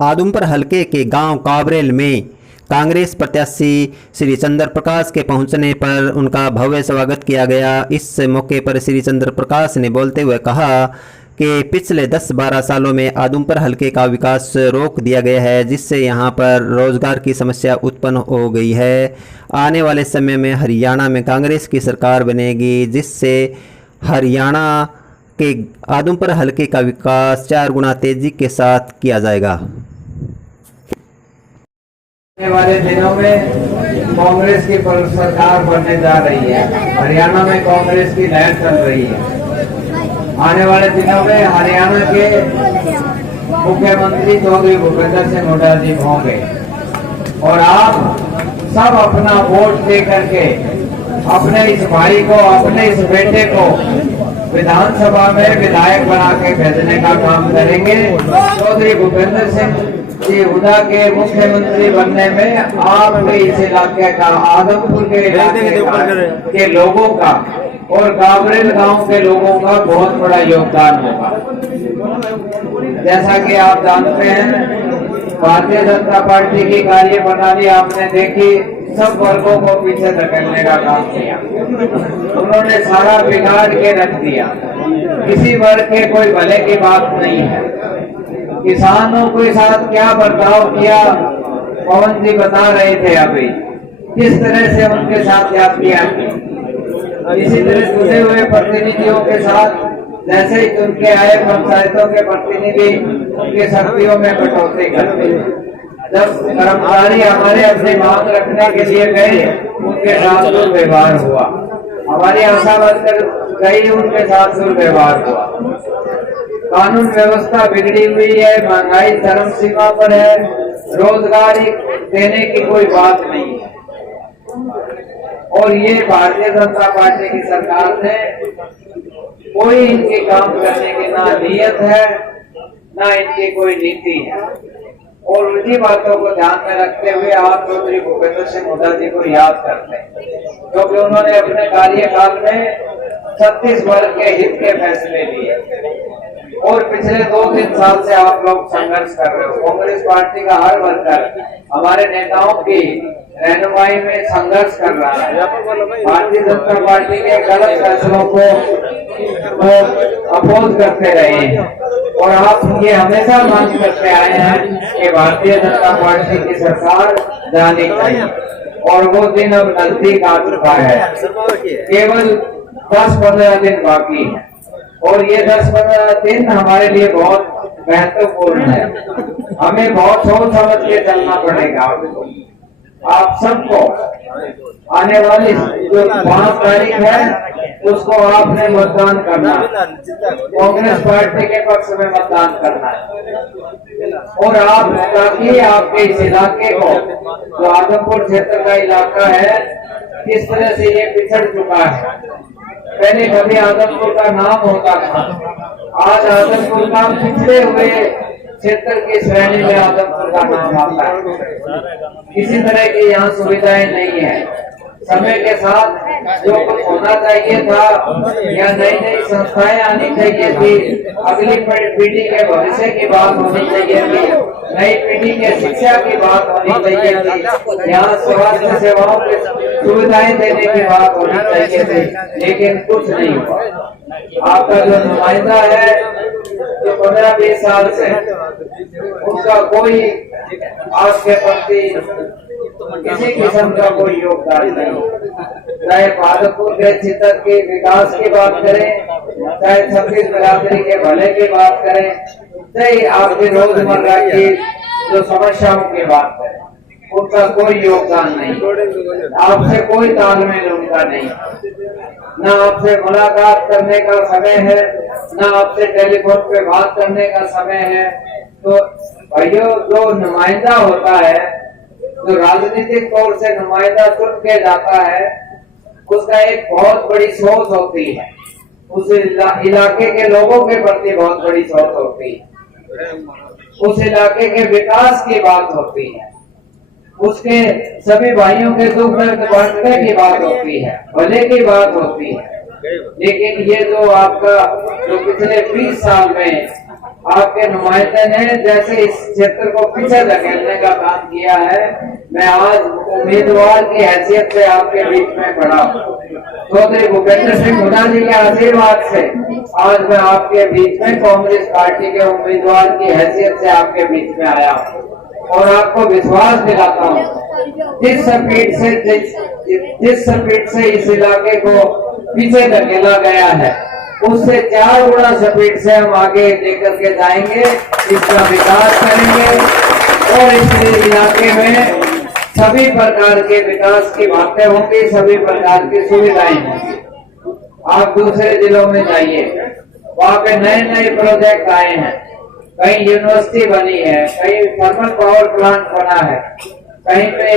आदमपुर हलके के गांव काबरेल में कांग्रेस प्रत्याशी श्री चंद्र प्रकाश के पहुंचने पर उनका भव्य स्वागत किया गया। इस मौके पर श्री चंद्र प्रकाश ने बोलते हुए कहा कि पिछले 10-12 सालों में आदमपुर हलके का विकास रोक दिया गया है, जिससे यहां पर रोजगार की समस्या उत्पन्न हो गई है। आने वाले समय में हरियाणा में कांग्रेस की सरकार बनेगी, जिससे हरियाणा के आदमपुर हलके का विकास 4 गुना तेजी के साथ किया जाएगा। आने वाले दिनों में कांग्रेस की सरकार बनने जा रही है। हरियाणा में कांग्रेस की लहर चल रही है। आने वाले दिनों में हरियाणा के मुख्यमंत्री चौधरी भूपेंद्र सिंह हुड्डा जी होंगे और आप सब अपना वोट दे करके अपने इस भाई को, अपने इस बेटे को विधानसभा में विधायक बना के भेजने का काम करेंगे। चौधरी भूपेंद्र सिंह जी हुड्डा के मुख्यमंत्री बनने में आपके इस इलाके का, आदमपुर के इलाके के लोगों का और काबरेल गांव के लोगों का बहुत बड़ा योगदान होगा। जैसा कि आप जानते हैं, भारतीय जनता पार्टी की कार्य प्रणाली आपने देखी, सब वर्गों को पीछे धकेलने का काम किया। उन्होंने सारा बिगाड़ के रख दिया। किसी वर्ग के कोई भले की बात नहीं है। किसानों के साथ क्या बर्ताव किया, पवन जी बता रहे थे अभी, किस तरह से उनके साथ ज्यादतियां की। इसी तरह जुड़े हुए प्रतिनिधियों के साथ जैसे ही उनके आए पंचायतों के प्रतिनिधि उनकी शक्तियों में कटौती करते। जब कर्मचारी हमारे अपनी मांग रखने के लिए गए, उनके साथ दुर्व्यवहार हुआ। हमारी आशा वर्कर गई, उनके साथ दुर्व्यवहार हुआ। कानून व्यवस्था बिगड़ी हुई है, महंगाई चरम सीमा पर है, रोजगार देने की कोई बात नहीं है। और ये भारतीय जनता पार्टी की सरकार ने कोई इनके काम करने की ना नीयत है, ना इनकी कोई नीति है। और उन्हीं बातों को ध्यान में रखते हुए आप चौधरी भूपेंद्र सिंह हुड्डा जी को याद करते हैं, क्योंकि उन्होंने अपने कार्यकाल में 36 वर्ग के हित के फैसले लिए। और पिछले 2-3 साल से आप लोग संघर्ष कर रहे हो। कांग्रेस पार्टी का हर वर्कर हमारे नेताओं की रहनुमाई में संघर्ष कर रहा है। भारतीय जनता पार्टी के गलत फैसलों को अपोज करते रहे हैं और आप ये हमेशा मांग करते आए हैं कि भारतीय जनता पार्टी की सरकार जानी चाहिए। और वो दिन अब नजदीक आ चुका है। केवल 10-15 दिन बाकी है और ये 10-15 दिन हमारे लिए बहुत महत्वपूर्ण है। हमें बहुत सोच समझ के चलना पड़ेगा। आप सबको आने वाली जो 5 तारीख है उसको आपने मतदान करना, कांग्रेस पार्टी के पक्ष में मतदान करना है। और आप ताकि आपके इस इलाके को, जो आदमपुर क्षेत्र का इलाका है, किस तरह से ये पिछड़ चुका है। पहले कभी आदमपुर का नाम होता था, आज आदमपुर का पिछड़े हुए क्षेत्र की श्रेणी में आदमपुर का नाम आता है। किसी तरह की यहाँ सुविधाएं नहीं है। समय के साथ जो कुछ होना चाहिए था या नई नई संस्थाएं आनी चाहिए थी, अगली पीढ़ी के भविष्य की बात होनी चाहिए थी, नई पीढ़ी के शिक्षा की बात होनी चाहिए थी, यहाँ स्वास्थ्य सेवाओं की सुविधाएं देने की बात होनी चाहिए थी, लेकिन कुछ नहीं हुआ। आपका जो नुमाइंदा है, जो 15-20 साल से, उसका कोई आपके प्रति किसी किस्म का कोई योगदान नहीं। चाहे भागलपुर के क्षेत्र के विकास की बात करें, चाहे छत्तीस बिरादरी के भले की बात करें, चाहे आपकी रोजमर्रा की जो समस्याओं की बात करें, उनका कोई योगदान नहीं। आपसे कोई तालमेल उनका नहीं। न आपसे मुलाकात करने का समय है, न आपसे टेलीफोन पे बात करने का समय है। तो भाइयों, जो नुमाइंदा होता है, जो राजनीतिक तौर से नुमाइंदा चुन के जाता है, उसका एक बहुत बड़ी सोच होती है। उस इलाके के लोगों के प्रति बहुत बड़ी सोच होती है। उस इलाके के विकास की बात होती है। उसके सभी भाइयों के दुख दर्द बांटने की बात होती है, भले की बात होती है। लेकिन ये जो आपका जो पिछले 20 साल में आपके नुमाइंदे ने जैसे इस क्षेत्र को पीछे धकेलने का काम किया है, मैं आज उम्मीदवार की हैसियत से आपके बीच में खड़ा हूँ। चौधरी भूपेंद्र सिंह हुड्डा जी के आशीर्वाद से आज मैं आपके बीच में कांग्रेस पार्टी के उम्मीदवार की हैसियत से आपके बीच में आया हूँ और आपको विश्वास दिलाता हूँ जिस स्पीड से इस इलाके को पीछे धकेला गया है उससे 4 गुना स्पीड से हम आगे लेकर के जाएंगे, इसका विकास करेंगे और इस इलाके में सभी प्रकार के विकास की बातें होंगी, सभी प्रकार की सुविधाएं होंगी। आप दूसरे जिलों में जाइए, वहाँ पे नए नए प्रोजेक्ट आए हैं, कहीं यूनिवर्सिटी बनी है, कहीं थर्मल पावर प्लांट बना है, कहीं पे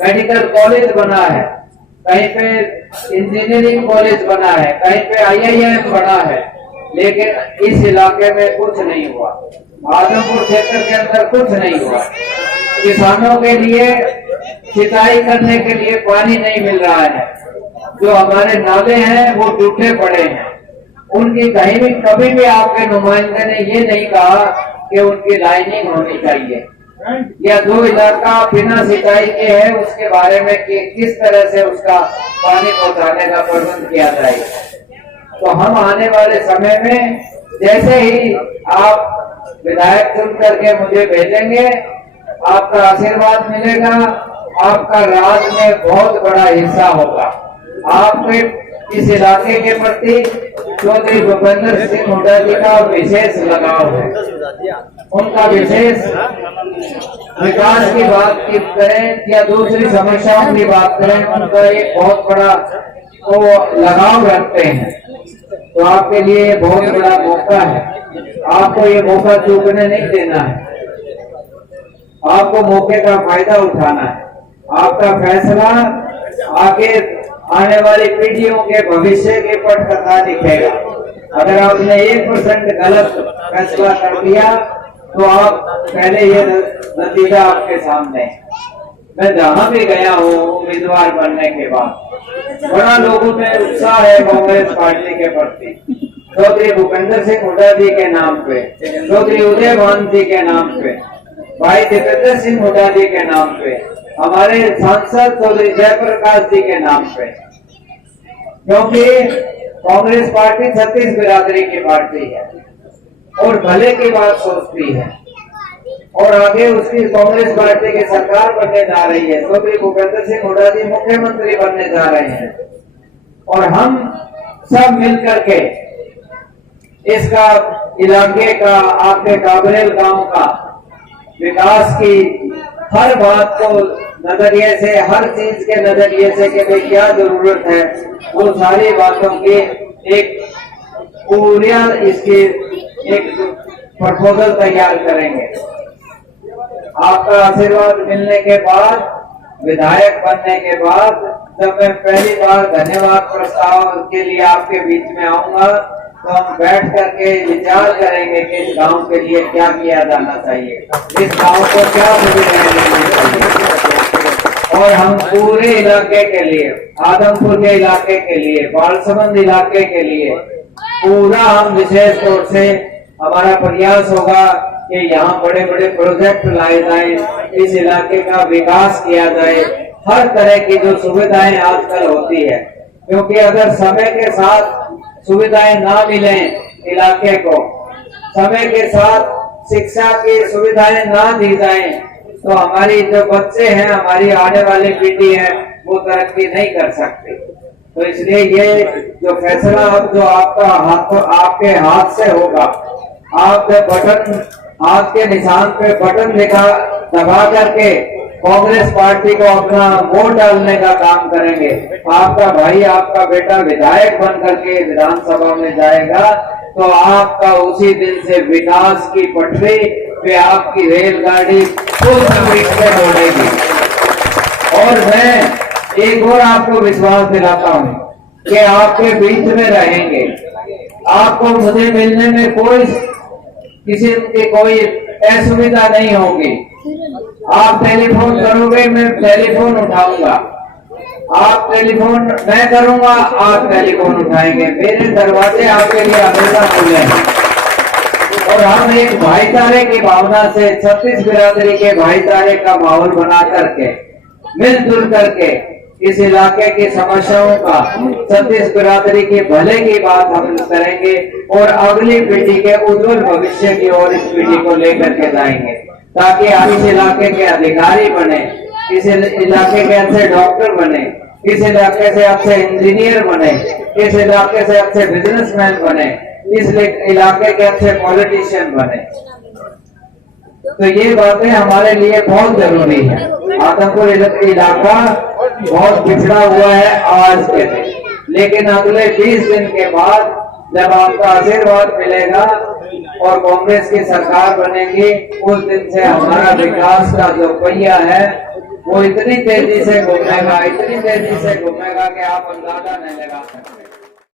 मेडिकल कॉलेज बना है, कहीं पे इंजीनियरिंग कॉलेज बना है, कहीं पे IIM बना है, लेकिन इस इलाके में कुछ नहीं हुआ। आदमपुर क्षेत्र के अंदर कुछ नहीं हुआ। किसानों के लिए सिंचाई करने के लिए पानी नहीं मिल रहा है, जो हमारे नाले हैं वो टूटे पड़े हैं, उनकी कहीं भी कभी भी आपके नुमाइंदे ने ये नहीं कहा कि उनकी लाइनिंग होनी चाहिए या जो इलाका बिना सिंचाई के है उसके बारे में कि किस तरह से उसका पानी पहुंचाने का प्रबंध किया जाएगा। तो हम आने वाले समय में जैसे ही आप विधायक चुन करके मुझे भेजेंगे, आपका आशीर्वाद मिलेगा, आपका राज में बहुत बड़ा हिस्सा होगा। आपके इस इलाके के प्रति चौधरी भूपेंद्र सिंह हुड्डा जी का विशेष लगाव है, उनका विशेष विकास की बात की करें या दूसरी समस्याओं की बात करें, उनका एक बहुत बड़ा वो लगाव रखते हैं। तो आपके लिए ये बहुत बड़ा मौका है, आपको ये मौका चूकने नहीं देना है, आपको मौके का फायदा उठाना है। आपका फैसला आगे आने वाली पीढ़ियों के भविष्य के पटकथा लिखेगा। अगर आपने 1% गलत फैसला कर दिया तो आप पहले ये नतीजा आपके सामने। मैं जहां भी गया हूँ उम्मीदवार बनने के बाद बड़ा लोगों में उत्साह है कांग्रेस पार्टी के प्रति। चौधरी भूपेंद्र सिंह हुड्डा जी के नाम पे, चौधरी उदयभान जी के नाम पे, भाई दीपेंद्र सिंह हुड्डा जी के नाम पे, हमारे सांसद चौधरी जयप्रकाश जी के नाम पे, क्योंकि कांग्रेस पार्टी छत्तीस बिरादरी की पार्टी है और भले की बात सोचती है और आगे उसकी कांग्रेस पार्टी की सरकार बनने जा रही है। चौधरी भूपेंद्र सिंह हुड्डा जी मुख्यमंत्री बनने जा रहे हैं और हम सब मिलकर के इसका इलाके का, आपके काबरेल गांव का विकास की हर बात को नजरिए से, हर चीज के नजरिए से कि भाई क्या जरूरत है, वो सारी बातों की एक पूरा इसकी एक प्रपोजल तैयार करेंगे। आपका आशीर्वाद मिलने के बाद, विधायक बनने के बाद, जब मैं पहली बार धन्यवाद प्रस्ताव के लिए आपके बीच में आऊंगा तो हम बैठ करके विचार करेंगे कि इस गांव के लिए क्या किया जाना चाहिए, इस गांव को क्या सुविधाएं मिलनी चाहिए। और हम पूरे इलाके के लिए, आदमपुर के इलाके के लिए, बालसमंद इलाके के लिए पूरा हम विशेष तौर से हमारा प्रयास होगा कि यहाँ बड़े बड़े प्रोजेक्ट लाए जाएं, इस इलाके का विकास किया जाए, हर तरह की जो सुविधाएं आजकल होती है, क्योंकि अगर समय के साथ सुविधाएं ना मिलें इलाके को, समय के साथ शिक्षा की सुविधाएं ना दी जाएं, तो हमारी जो बच्चे हैं, हमारी आने वाली पीढ़ी है, वो तरक्की नहीं कर सकती। तो इसलिए ये जो फैसला अब जो आपके हाथ से होगा, आप बटन, हाथ के निशान पे बटन दबा करके कांग्रेस पार्टी को अपना वोट डालने का काम करेंगे। आपका भाई, आपका बेटा विधायक बन करके विधानसभा में जाएगा तो आपका उसी दिन से विकास की पटरी पे आपकी रेलगाड़ी फुल स्पीड से दौड़ेगी। और मैं एक और आपको विश्वास दिलाता हूँ कि आपके बीच में रहेंगे, आपको मुझे मिलने में कोई किसी की कोई असुविधा नहीं होगी। आप टेलीफोन करोगे, मैं टेलीफोन उठाऊंगा, आप टेलीफोन मैं करूंगा, आप टेलीफोन उठाएंगे। मेरे दरवाजे आपके लिए हमेशा खुले हैं और हम एक भाईचारे की भावना से छत्तीस बिरादरी के भाईचारे का माहौल बना करके मिलजुल करके इस इलाके की समस्याओं का छत्तीस बिरादरी के भले की बात हम करेंगे और अगली पीढ़ी के उज्जवल भविष्य की ओर इस पीढ़ी को लेकर के जाएंगे, ताकि आप इस इलाके के अधिकारी बने, इस इलाके के अच्छे डॉक्टर बने, इस इलाके से अच्छे इंजीनियर बने, इस इलाके से अच्छे बिजनेसमैन बने, इस इलाके के अच्छे पॉलिटिशियन बने। तो ये बातें हमारे लिए बहुत जरूरी है। आदमपुर इलाका बहुत पिछड़ा हुआ है आज के दिन, लेकिन अगले 20 दिन के बाद जब आपका आशीर्वाद मिलेगा और कांग्रेस की सरकार बनेगी, उस दिन से हमारा विकास का जो पहिया है वो इतनी तेजी से घूमेगा, इतनी तेजी से घूमेगा कि आप अंदाजा नहीं लगा सकते।